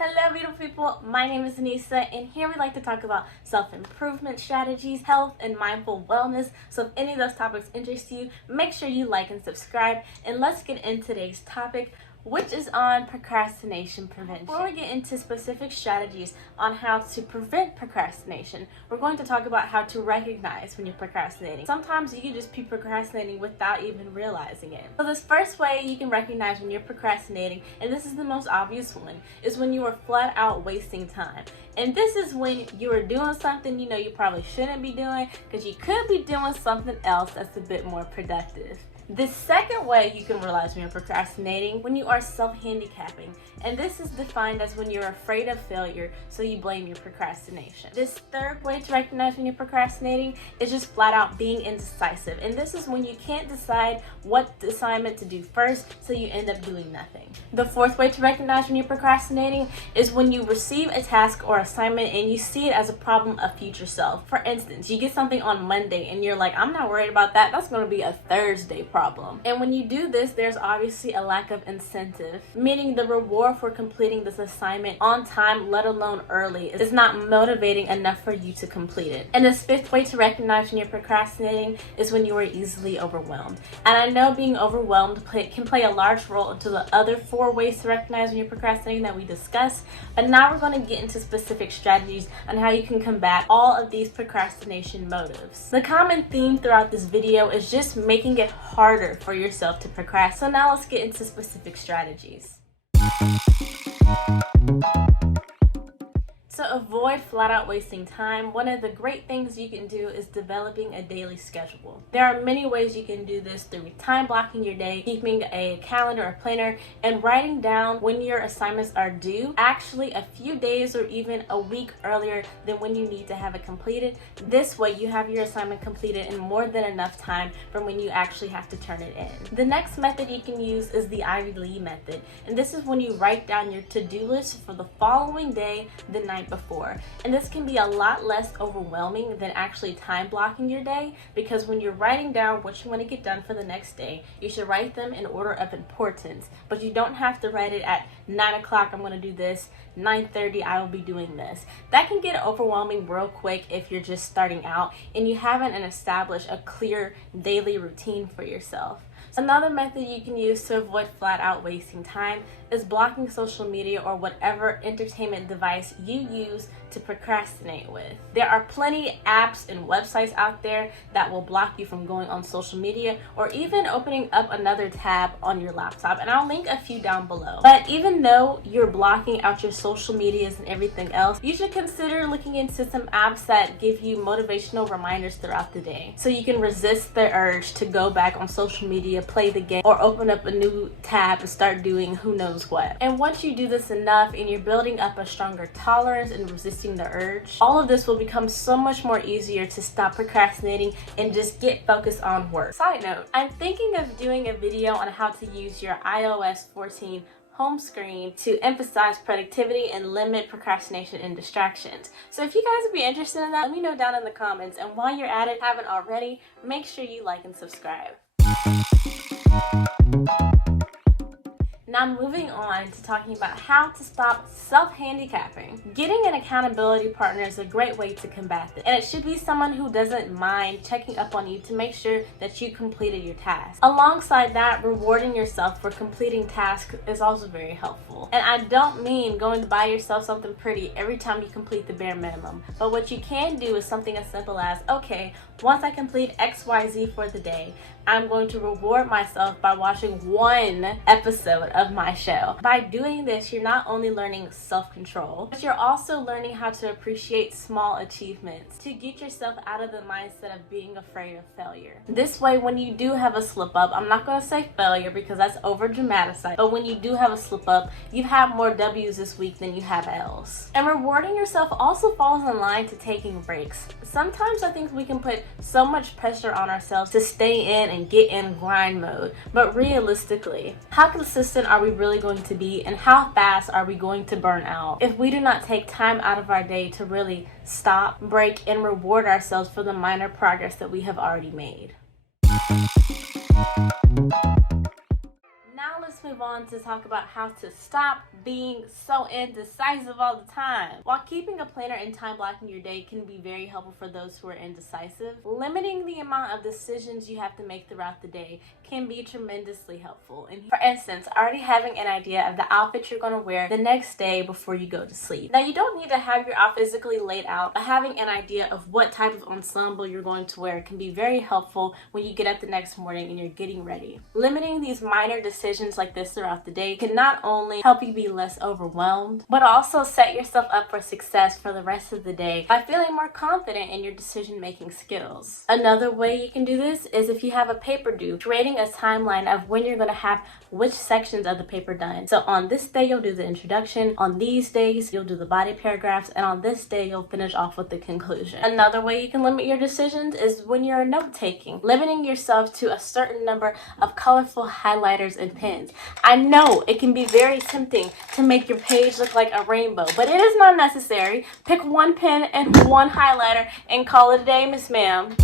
Hello beautiful people, my name is Anissa and here we like to talk about self-improvement strategies, health, and mindful wellness. So if any of those topics interest you, make sure you like and subscribe, and let's get into today's topic, which is on procrastination prevention. Before we get into specific strategies on how to prevent procrastination, we're going to talk about how to recognize when you're procrastinating. Sometimes you can just be procrastinating without even realizing it. So this first way you can recognize when you're procrastinating, and this is the most obvious one, is when you are flat out wasting time. And this is when you are doing something you know you probably shouldn't be doing because you could be doing something else that's a bit more productive. The second way you can realize when you're procrastinating, when you are self-handicapping, and this is defined as when you're afraid of failure, so you blame your procrastination. This third way to recognize when you're procrastinating is just flat out being indecisive, and this is when you can't decide what assignment to do first, so you end up doing nothing. The fourth way to recognize when you're procrastinating is when you receive a task or assignment and you see it as a problem of future self. For instance, you get something on Monday and you're like, I'm not worried about that, that's going to be a Thursday problem. And when you do this, there's obviously a lack of incentive, meaning the reward for completing this assignment on time, let alone early, is not motivating enough for you to complete it. And this fifth way to recognize when you're procrastinating is when you are easily overwhelmed. And I know being overwhelmed can play a large role into the other 4 ways to recognize when you're procrastinating that we discussed, but now we're going to get into specific strategies on how you can combat all of these procrastination motives. The common theme throughout this video is just making it harder for yourself to procrastinate. So now let's get into specific strategies. To avoid flat out wasting time, one of the great things you can do is developing a daily schedule. There are many ways you can do this through time blocking your day, keeping a calendar or planner, and writing down when your assignments are due, actually a few days or even a week earlier than when you need to have it completed. This way you have your assignment completed in more than enough time from when you actually have to turn it in. The next method you can use is the Ivy Lee method, and this is when you write down your to-do list for the following day the night before. And this can be a lot less overwhelming than actually time blocking your day, because when you're writing down what you want to get done for the next day, you should write them in order of importance, but you don't have to write it at 9 o'clock I'm going to do this, 9:30 I will be doing this. That can get overwhelming real quick if you're just starting out and you haven't established a clear daily routine for yourself. Another method you can use to avoid flat out wasting time is blocking social media or whatever entertainment device you use to procrastinate with. There are plenty apps and websites out there that will block you from going on social media or even opening up another tab on your laptop, and I'll link a few down below. But even though you're blocking out your social medias and everything else, you should consider looking into some apps that give you motivational reminders throughout the day, so you can resist the urge to go back on social media, play the game, or open up a new tab and start doing who knows what. And once you do this enough and you're building up a stronger tolerance and resisting the urge, all of this will become so much more easier to stop procrastinating and just get focused on work. Side note, I'm thinking of doing a video on how to use your iOS 14 home screen to emphasize productivity and limit procrastination and distractions. So if you guys would be interested in that, let me know down in the comments. And while you're at it, haven't already, make sure you like and subscribe. Now moving on to talking about how to stop self-handicapping. Getting an accountability partner is a great way to combat this, and it should be someone who doesn't mind checking up on you to make sure that you completed your task. Alongside that, rewarding yourself for completing tasks is also very helpful. And I don't mean going to buy yourself something pretty every time you complete the bare minimum, but what you can do is something as simple as, okay, once I complete XYZ for the day, I'm going to reward myself by watching 1 episode of my show. By doing this, you're not only learning self-control, but you're also learning how to appreciate small achievements to get yourself out of the mindset of being afraid of failure. This way, when you do have a slip up, I'm not going to say failure because that's over dramatized, but when you do have a slip up, you have more W's this week than you have L's. And rewarding yourself also falls in line to taking breaks. Sometimes I think we can put so much pressure on ourselves to stay in and get in grind mode, but realistically, how consistent are we really going to be, and how fast are we going to burn out if we do not take time out of our day to really stop, break, and reward ourselves for the minor progress that we have already made? Now let's move on to talk about how to stop being so indecisive all the time. While keeping a planner and time blocking your day can be very helpful for those who are indecisive, limiting the amount of decisions you have to make throughout the day can be tremendously helpful. And for instance, already having an idea of the outfit you're going to wear the next day before you go to sleep. Now, you don't need to have your outfit physically laid out, but having an idea of what type of ensemble you're going to wear can be very helpful when you get up the next morning and you're getting ready. Limiting these minor decisions like this throughout the day can not only help you be less overwhelmed, but also set yourself up for success for the rest of the day by feeling more confident in your decision-making skills. Another way you can do this is if you have a paper due, creating a timeline of when you're going to have which sections of the paper done. So on this day, you'll do the introduction, on these days, you'll do the body paragraphs, and on this day, you'll finish off with the conclusion. Another way you can limit your decisions is when you're note-taking, limiting yourself to a certain number of colorful highlighters and pens. I know it can be very tempting to make your page look like a rainbow, but it is not necessary. Pick one pen and one highlighter and call it a day, Miss Ma'am.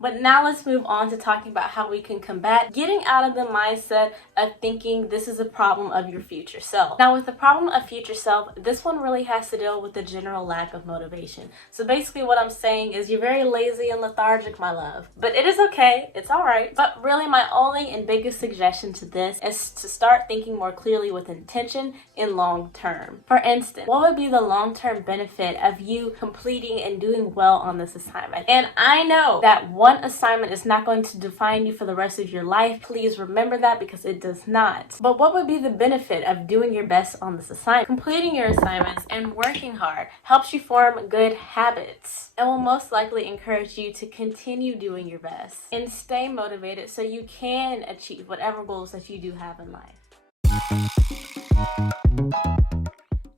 But now let's move on to talking about how we can combat getting out of the mindset of thinking this is a problem of your future self. Now, with the problem of future self, this one really has to deal with the general lack of motivation. So basically what I'm saying is you're very lazy and lethargic, my love. But it is okay. It's all right. But really my only and biggest suggestion to this is to start thinking more clearly with intention in long term. For instance, what would be the long-term benefit of you completing and doing well on this assignment? And I know that one assignment is not going to define you for the rest of your life. Please remember that, because it does not. But what would be the benefit of doing your best on this assignment? Completing your assignments and working hard helps you form good habits and will most likely encourage you to continue doing your best and stay motivated so you can achieve whatever goals that you do have in life.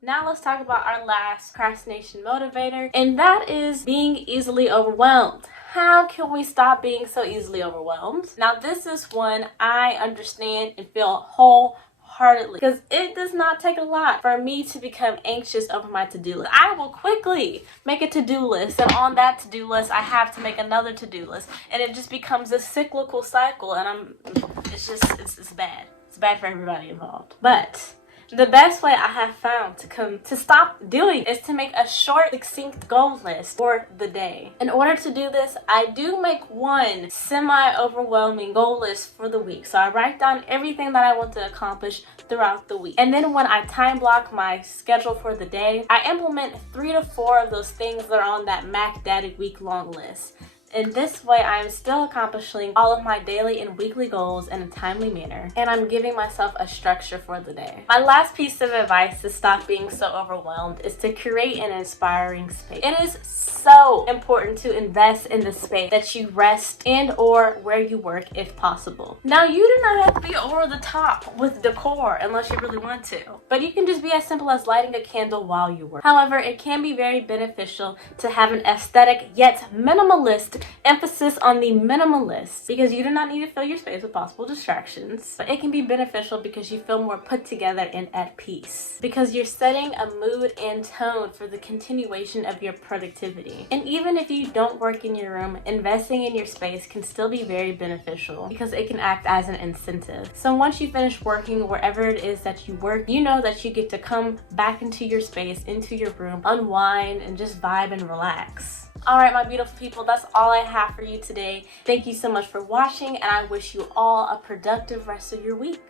Now let's talk about our last procrastination motivator, and that is being easily overwhelmed. How can we stop being so easily overwhelmed? Now this is one I understand and feel wholeheartedly, because it does not take a lot for me to become anxious over my to-do list. I will quickly make a to-do list, and on that to-do list I have to make another to-do list, and it just becomes a cyclical cycle, and it's bad. It's bad for everybody involved. But the best way I have found to stop doing is to make a short, succinct goal list for the day. In order to do this, I do make one semi-overwhelming goal list for the week. So I write down everything that I want to accomplish throughout the week. And then when I time block my schedule for the day, I implement 3 to 4 of those things that are on that Mac Daddy week-long list. In this way, I am still accomplishing all of my daily and weekly goals in a timely manner, and I'm giving myself a structure for the day. My last piece of advice to stop being so overwhelmed is to create an inspiring space. It is so important to invest in the space that you rest and or where you work if possible. Now, you do not have to be over the top with decor unless you really want to, but you can just be as simple as lighting a candle while you work. However, it can be very beneficial to have an aesthetic yet minimalist emphasis on the minimalist, because you do not need to fill your space with possible distractions, but it can be beneficial because you feel more put together and at peace, because you're setting a mood and tone for the continuation of your productivity. And even if you don't work in your room, investing in your space can still be very beneficial because it can act as an incentive. So once you finish working wherever it is that you work, you know that you get to come back into your space, into your room, unwind, and just vibe and relax. Alright, my beautiful people, that's all I have for you today. Thank you so much for watching, and I wish you all a productive rest of your week.